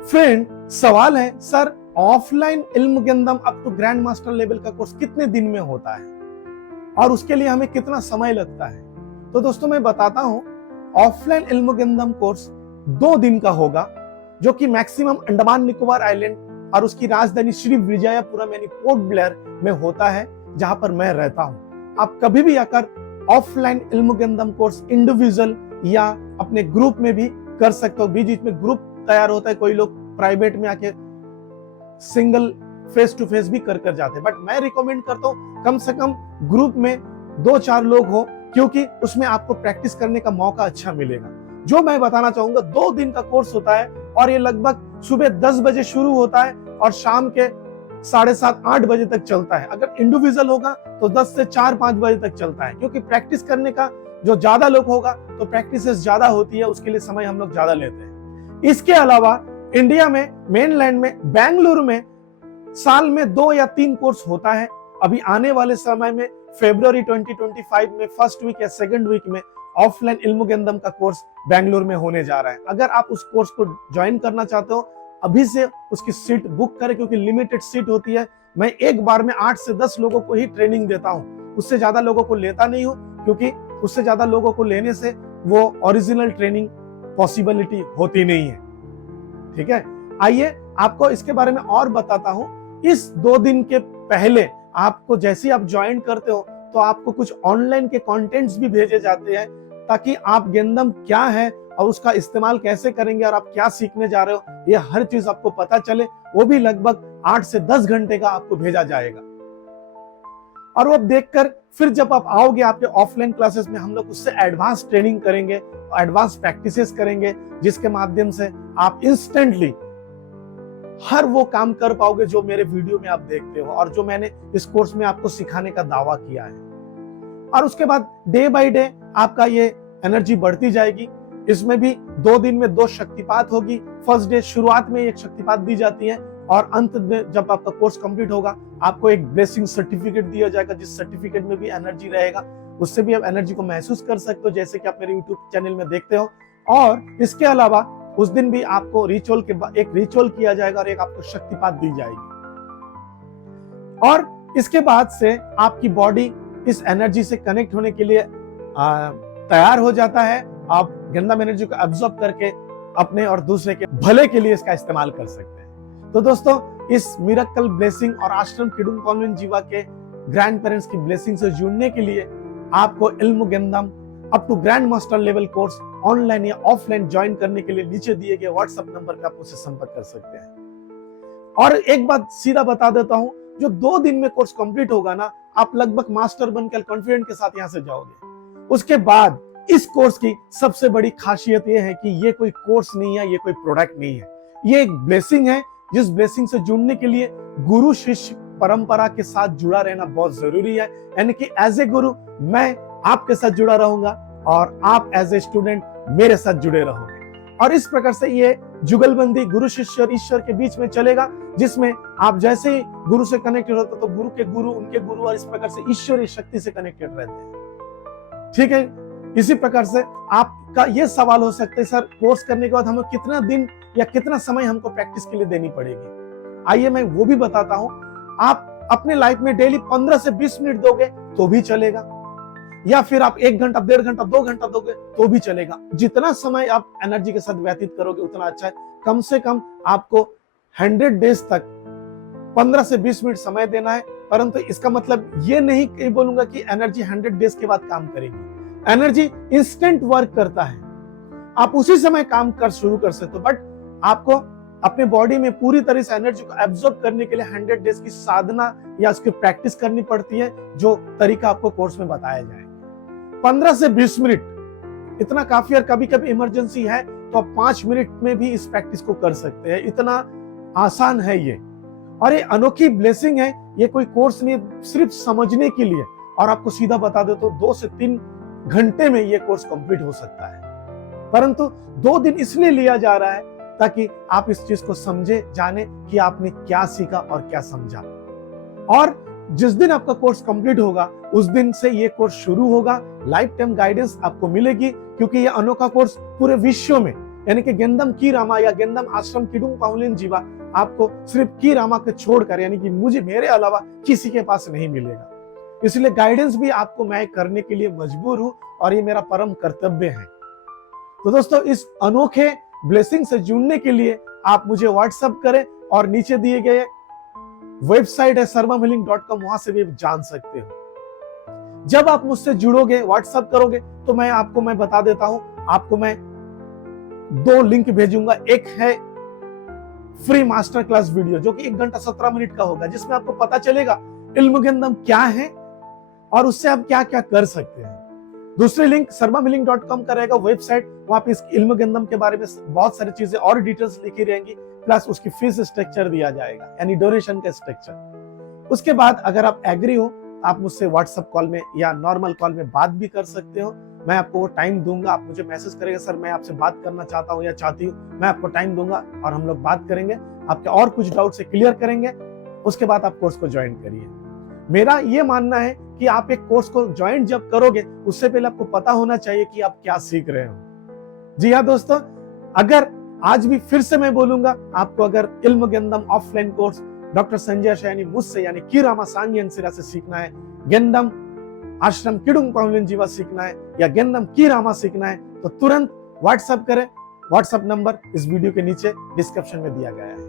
Friend, सवाल है sir, offline इल्मुगंदम up to grand master level का कोर्स कितने दिन में होता है और उसके लिए हमें कितना समय लगता है? तो दोस्तों मैं बताता हूं, ऑफलाइन इल्मुगंदम कोर्स 2 दिन का होगा, जो कि मैक्सिमम अंडमान निकोबार आइलैंड और उसकी राजधानी श्री विजयपुरम यानी पोर्ट ब्लेयर में होता है, जहां पर मैं रहता हूं। आप कभी भी आकर ऑफलाइन इल्मुगंदम कोर्स इंडिविजुअल या अपने ग्रुप में भी कर सकते हो। बीच बीच में ग्रुप तैयार होता है, कोई लोग प्राइवेट में आके सिंगल फेस टू फेस भी कर जाते हैं, बट मैं रिकमेंड करता हूं कम से कम ग्रुप में 2-4 लोग हो, क्योंकि उसमें आपको प्रैक्टिस करने का मौका अच्छा मिलेगा। जो मैं बताना चाहूंगा, 2 दिन का कोर्स होता है और ये लगभग सुबह 10 बजे शुरू होता है और शाम के 7:30-8 बजे तक चलता है। अगर इंडिविजुअल होगा तो 10 से 4-5 बजे तक चलता है, क्योंकि प्रैक्टिस करने का जो ज्यादा लोग होगा तो प्रैक्टिस ज्यादा होती है, उसके लिए समय हम लोग ज्यादा लेते हैं। इसके अलावा इंडिया में मेनलैंड में बेंगलुरु में साल में 2 या 3 कोर्स होता है। अभी आने वाले समय में फरवरी 2025 में फर्स्ट वीक या सेकंड वीक में ऑफलाइन इल्मुगंदम का कोर्स बेंगलुरु में होने जा रहा है। अगर आप उस कोर्स को ज्वाइन करना चाहते हो, अभी से उसकी सीट बुक करें, क्योंकि लिमिटेड सीट होती है। मैं एक बार में 8 से 10 लोगों को ही ट्रेनिंग देता हूं, उससे ज्यादा लोगों को लेता नहीं हूं, क्योंकि उससे ज्यादा लोगों को लेने से वो ओरिजिनल ट्रेनिंग पॉसिबिलिटी होती नहीं है। ठीक है, आइए आपको इसके बारे में और बताता हूं। इस 2 दिन के पहले आपको जैसे आप ज्वाइन करते हो तो आपको कुछ ऑनलाइन के कंटेंट्स भी भेजे जाते हैं, ताकि आप गंदम क्या है और उसका इस्तेमाल कैसे करेंगे और आप क्या सीखने जा रहे हो, ये हर चीज आपको पता चले। वो भी लगभग 8 से 10 घंटे का आपको भेजा जाएगा, और वो देखकर फिर जब आप आओगे आपके ऑफलाइन क्लासेस में, हम लोग उससे एडवांस ट्रेनिंग करेंगे, एडवांस प्रैक्टिसेस करेंगे, जिसके माध्यम से आप इंस्टेंटली हर वो काम कर पाओगे जो मेरे वीडियो में आप देखते हो और जो मैंने इस कोर्स में आपको सिखाने का दावा किया है। और उसके बाद डे बाय डे आपका ये एनर्जी बढ़ती जाएगी। इसमें भी 2 दिन में 2 शक्तिपात होगी। फर्स्ट डे शुरुआत में एक शक्तिपात दी जाती है और अंत में जब आपका कोर्स कंप्लीट होगा आपको एक ब्लेसिंग सर्टिफिकेट दिया जाएगा, जिस सर्टिफिकेट में भी एनर्जी रहेगा। उससे भी आप एनर्जी को महसूस कर सकते हो, जैसे कि आप मेरे यूट्यूब चैनल में देखते हो। और इसके अलावा उस दिन भी आपको रिचुअल के बाद एक रिचुअल किया जाएगा और एक आपको शक्तिपात दी जाएगी। और इसके बाद से आपकी बॉडी इस एनर्जी से कनेक्ट होने के लिए तैयार हो जाता है। आप गंदम एनर्जी को एब्जॉर्ब करके अपने और दूसरे के भले के लिए इसका इस्तेमाल कर सकते हैं। तो दोस्तों, इस मिरेकल ब्लेसिंग और आश्रम किडुंग कॉन्वेंट जीवा के ग्रैंड पेरेंट्स की ब्लेसिंग से जुड़ने के लिए आपको इल्मुगंदम up to grand master level course online या ऑफलाइन ज्वाइन करने के लिए नीचे दिए गए व्हाट्सएप नंबर पर आप उससे संपर्क कर सकते हैं। और एक बात सीधा बता देता हूं, जो 2 दिन में कोर्स कंप्लीट होगा ना, आप लगभग मास्टर बनकर कॉन्फिडेंट के साथ यहां से जाओगे। उसके बाद इस कोर्स की सबसे बड़ी खासियत यह है कि ये कोई कोर्स नहीं है, ये कोई प्रोडक्ट नहीं है, ये एक ब्लेसिंग है। जिस ब्लेसिंग से जुड़ने के लिए गुरु शिष्य परंपरा के साथ जुड़ा रहना बहुत जरूरी है। यानी कि एज ए गुरु मैं आपके साथ जुड़ा रहूंगा और आप एज ए स्टूडेंट मेरे साथ जुड़े रहोगे। और इस प्रकार से ये जुगलबंदी गुरु शिष्य और ईश्वर के बीच में चलेगा, जिसमें आप जैसे ही गुरु से कनेक्टेड होते तो गुरु के गुरु, उनके गुरु, और इस प्रकार से ईश्वरीय शक्ति से कनेक्टेड रहते हैं। ठीक है, इसी प्रकार से आपका ये सवाल हो सकता है, सर कोर्स करने के बाद हमें कितना दिन या कितना समय हमको प्रैक्टिस के लिए देनी पड़ेगी? आइए मैं वो भी बताता हूं। आप अपने लाइफ में डेली 15 से 20 मिनट दोगे तो भी चलेगा, या फिर आप 1 घंटा, 1.5 घंटा, 2 घंटा दोगे तो भी चलेगा। जितना समय आप एनर्जी के साथ व्यतीत करोगे उतना अच्छा है। कम से कम आपको 100 डेज तक 15 से 20 मिनट समय देना है। परंतु इसका मतलब ये नहीं बोलूंगा कि एनर्जी 100 डेज के बाद काम करेगी। एनर्जी इंस्टेंट वर्क करता है, आप उसी समय काम कर शुरू कर सकते हो, बट आपको अपने बॉडी में पूरी तरह से एनर्जी को एब्जॉर्ब करने के लिए 100 डेज की साधना या उसकी प्रैक्टिस करनी पड़ती है, जो तरीका आपको कोर्स में बताया जाएगा। 15 से 20 मिनट इतना काफी, और कभी कभी इमरजेंसी है तो आप 5 मिनट में भी इस प्रैक्टिस को कर सकते हैं। इतना आसान है ये, और ये अनोखी ब्लेसिंग है। ये कोई कोर्स नहीं, सिर्फ समझने के लिए। और आपको सीधा बता दो तो 2 से 3 घंटे में ये कोर्स कंप्लीट हो सकता है, परंतु 2 दिन इसलिए लिया जा रहा है ताकि आप इस चीज को समझे, जाने कि आपने क्या सीखा और क्या समझा। और जिस दिन आपका कोर्स कंप्लीट होगा उस दिन से ये कोर्स शुरू होगा। लाइफ टाइम गाइडेंस आपको मिलेगी, क्योंकि ये अनोखा कोर्स पूरे विश्व में यानी कि गेंदम की रामा या गेंदम आश्रम किडुंग पाउलिन जीवा आपको सिर्फ की रामा के छोड़कर, यानी कि मुझे मेरे अलावा किसी के पास नहीं मिलेगा। इसलिए गाइडेंस भी आपको मैं करने के लिए मजबूर हूं और ये मेरा परम कर्तव्य है। तो दोस्तों, इस अनोखे ब्लेसिंग से जुड़ने के लिए आप मुझे व्हाट्सएप करें और नीचे दिए गए वेबसाइट है sarvamhealing.com, वहां से भी जान सकते हो। जब आप मुझसे जुड़ोगे, व्हाट्सएप करोगे, तो मैं बता देता हूं, आपको मैं 2 लिंक भेजूंगा। एक है फ्री मास्टर क्लास वीडियो जो कि 1 घंटा 17 मिनट का होगा, जिसमें आपको पता चलेगा इल्म गेंदम क्या है और उससे आप क्या क्या कर सकते हैं। दूसरी लिंक sarvamhealing.com का रहेगा वेबसाइट, वहां पे इस इल्म गेंदम के बारे में बहुत सारी चीजें और डिटेल्स लिखी रहेंगी, प्लस उसकी फीस स्ट्रक्चर दिया जाएगा, यानी डोनेशन का स्ट्रक्चर। उसके बाद अगर आप एग्री हो, आप मुझसे व्हाट्सएप कॉल में या नॉर्मल कॉल में बात भी कर सकते हो। मैं आपको वो टाइम दूंगा, आप मुझे मैसेज करेंगे, सर मैं आपसे बात करना चाहता हूँ या चाहती हूँ, मैं आपको टाइम दूंगा और हम लोग बात करेंगे, आपके और कुछ डाउट से क्लियर करेंगे। उसके बाद आप कोर्स को ज्वाइन करिए। मेरा ये मानना है कि आप एक कोर्स को ज्वाइन जब करोगे, उससे पहले आपको पता होना चाहिए कि आप क्या सीख रहे हो। जी हाँ दोस्तों, अगर आज भी फिर से मैं बोलूंगा, आपको अगर इल्म गेंदम ऑफलाइन कोर्स डॉक्टर संजय शयानी मुझसे यानी की रामा सांगी अंसिरा से सीखना है, गेंदम आश्रम किडुंग पाउलिन जीवा सीखना है या गेंदम की रामा सीखना है, तो तुरंत व्हाट्सएप करें। व्हाट्सएप नंबर इस वीडियो के नीचे डिस्क्रिप्शन में दिया गया है।